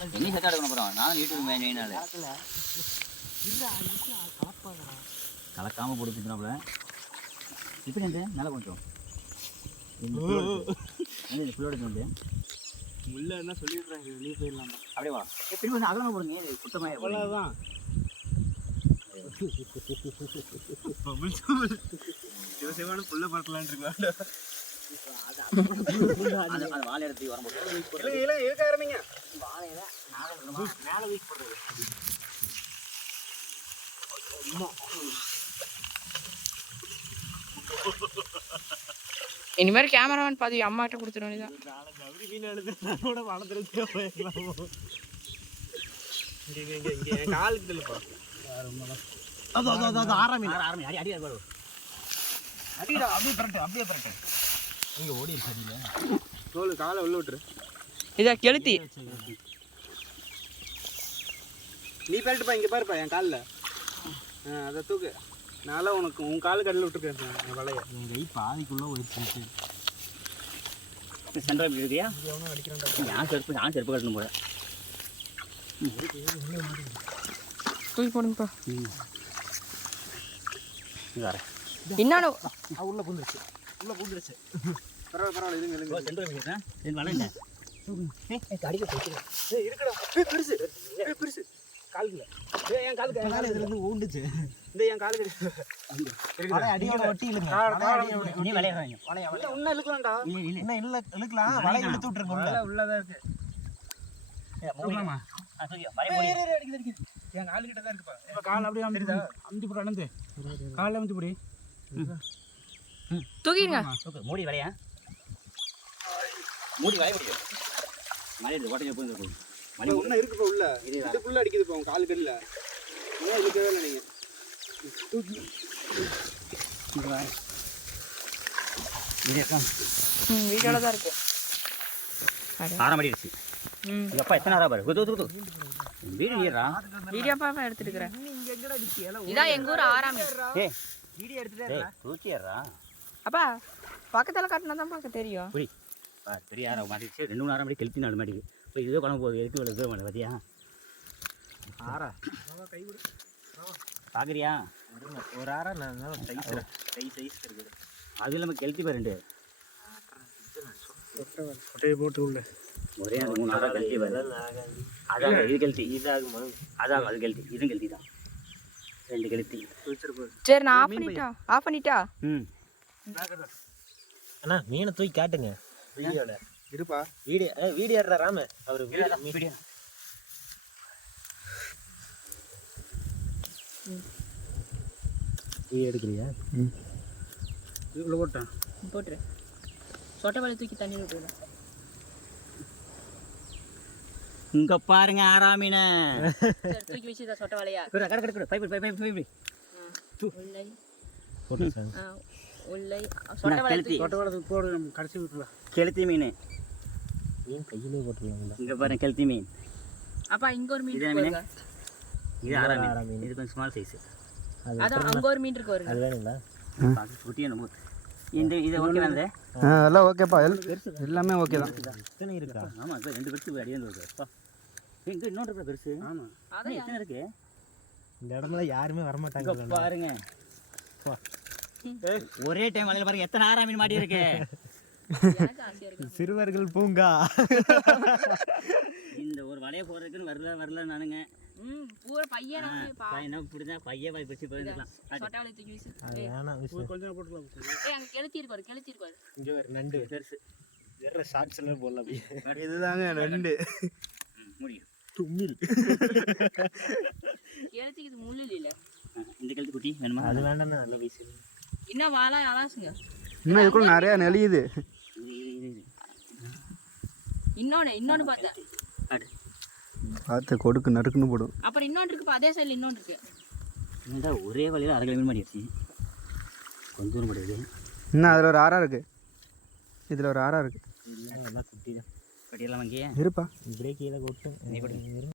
எங்கேயும் செட் எடுக்கணும் அப்புறம் நான் யூடியூப் மெயின் போட்டு இப்படி இந்த மேலே கொஞ்சம். ஃபுல்லோட வந்து. முள்ள என்ன சொல்லிடுறாங்க? வெளியே போயிடலாம் அப்படியே வா. திரும்பி வந்து அகலமா போடுங்க. சுத்தமாக அவ்வளோதான் சிவசிவான புள்ள பறக்கலான் வாழை எடுத்து இல்லைங்க இல்லை இருக்க ஆரம்பிங்க. மேலே வீக் போடுறது இனிமேல் கேமராமேன் பாதி அம்மாட்ட கொடுத்துட வேண்டியதான் காலுக்கு மீன் ஆரம்பி அடி அடி அப்படியே பரட்டு அப்படியே பரட்டு இங்கே ஓடி சரியில்லை தோல் காலை உள்ள விட்டுரு. இதா கெளுத்தி. நீ பரட்டுப்பா இங்கே பாருப்பா என் காலில். அதை தூக்கு. நான்லாம் உனக்கு உன் காலுக்கு அடியில் விட்டுருக்கேன் என் வலைய. என் கை பாதிக்குள்ளே போயிடுச்சு சென்டர் எப்படி இருக்கியா நான் செருப்பு நான் செருப்பு கட்டணும் போல? தூக்கி போடுங்கப்பா. இது வரேன். இன்னொன்று உள்ள பூந்துருச்சு உள்ள பூந்துருச்சு பரவாயில்ல பரவாயில்ல இதுங்க இதுங்க சென்டர் எப்படி இருக்கேன் இது வளைங்க அடிக்க போயிட்டு ஏய் இருக்குடா ஏய் பெருசு. ஏய் பெருசு. காலுக்குல ஏய் என் காலுக்கு என் காலுக்கு. இதுல இருந்து ஊண்டுச்சு. இந்த என் காலுக்கு. இருக்குடா அடியோட. ஒட்டி இழுங்க. நீ விளையாடுறாங்க இல்ல இன்னும் இழுக்கலாம்டா. இல்லை இல்லை இல்ல இழுக்கலாம். வலையை இழுத்து விட்டுருங்க உள்ள உள்ள உள்ளதா இருக்கு. அடிக்குது அடிக்குது. என் காலு கிட்ட தான் இருக்குப்பா இப்ப கால் அப்படியே அமுத்தி அமுத்தி போடு அனந்து கால்ல அமுத்தி போடு. தூக்கிடுங்க. மூடி விளையா. மூடி வளைய முடியும். மழை ஓட்டையில் போய் இருக்கும் மணி ஒண்ணு இருக்குப்பா உள்ள. இதுக்குள்ள அடிக்குதுப்பா உன் கால் கடியில இன்னும் இழுக்கவே இல்லை நீங்க. ம் வீடியோவில் தான் இருக்கு. ஆறாம் அடிடுச்சு. ம். எங்கள் அப்பா எத்தனை ஆறா பாரு. குத்து குத்து குத்து வீடு நீரா வீடியோ பாப்பா எடுத்துருக்குறேன் இதான் எங்கள் ஊர் ஆறாம் ஏ வீடியோ எடுத்துட்டே அப்பா பக்கத்தில் காட்டினா தான் பார்க்க தெரியும். புரி. பா பெரிய ஆறா மாட்டிடுச்சு ரெண்டு மூணு ஆறாம் மணி கெளுத்தி நாடு மாட்டிக்கு இப்போ இதுவே குழம்பு போகுது எதுக்கு இவ்வளோ தூரம் பார்த்தியா ஆறா கை விடு பார்க்குறியா ஒரு ஆறா நான் சைஸ் கை சைஸ் இருக்குது அது இல்லாமல் கெளுத்தி பாரு ரெண்டு. கொட்டையை போட்டு உள்ள. ஒரே மூணு ஆறா கெளுத்தி பாரு. அதான் இது கெளுத்தி. இதாகுமா அதான் அது கெளுத்தி. இதுவும் கெளுத்தி தான். ரெண்டு கெளுத்தி. சரி நான் ஆஃப் பண்ணிட்டா ஆஃப் பண்ணிட்டா ம். அண்ணா மீனை தூக்கி காட்டுங்க. வீடியோல. இருப்பா. வீடியோ வீடியோ ராம. அவர் வீடியோ வீடியோ. எடுக்கிறியா? இதுக்குள்ள போட்டேன் போட்டுரு. சொட்டை வலி தூக்கி தண்ணி விட்டுருங்க இங்க பாருங்க ஆறாமீனை தூக்கி வச்சு இதை சொட்டை வலையா கடை கடை கடை. பைப்பு பைப்பு கெளுத்தி மீன். மீன் கையிலே போட்டுருவாங்களா இங்க பாருங்க கெளுத்தி மீன். அப்பா இங்க ஒரு மீன் இது இருக்கு என்ன பாருங்க. இது ஆறா ஆறா மீன். இது கொஞ்சம் ஸ்மால் சைஸ் அது அதான் அங்க ஒரு மீன் இருக்கு வருங்க அது வேணுங்களா? குட்டி நம்ம இந்த இது ஓகே வந்து அதெல்லாம் ஓகேப்பா எல்லாமே ஓகே தான். இத்தனை இருக்கா? ஆமா இப்போ ரெண்டு அப்பா இங்க இன்னொன்று இருக்கா பெருசு. ஆமா. அதான் எத்தனை இருக்கு? இந்த இடத்துல யாருமே இங்க வரமாட்டாங்க பாருங்க. ஒரே டைம் வலையில பாருங்க எத்தனை ஆறா மீன் மாட்டி இருக்கு? சிறுவர்கள் பூங்கா. இந்த ஒரு வலைய போடுறதுக்குன்னு வரல வரல நானுங்க. நண்டு. இதுதாங்க முடியும். தும்மில். கெளுத்திக்கு இது முள்ளு இல்ல இந்த கழுத்து குட்டி வேணுமா? அது வேண்டாம் நல்ல வயசு இன்னும் வாழை அலாசுங்க இன்னும் இதுக்குள்ள நிறையா நெளியுது. இன்னொன்னு இன்னொன்னு பார்த்தேன். பார்த்து கொடுக்கு நறுக்குன்னு போடும் அப்புறம் இன்னொன்று இருக்குப்பா அதே சைடில் இன்னொன்று இருக்கு. இந்த ஒரே வலையில் அரை கிலோ மீன் மாட்டிடுச்சு கொஞ்சம் தூரம் படுது இன்னும் அதில் ஒரு ஆறா இருக்கு. இதில் ஒரு ஆறா இருக்கு. எல்லாம் குட்டி தான் கட்டிடலாம் அங்கேயே இருப்பா. இப்படியே கீழே கொட்டு நீ கொடு.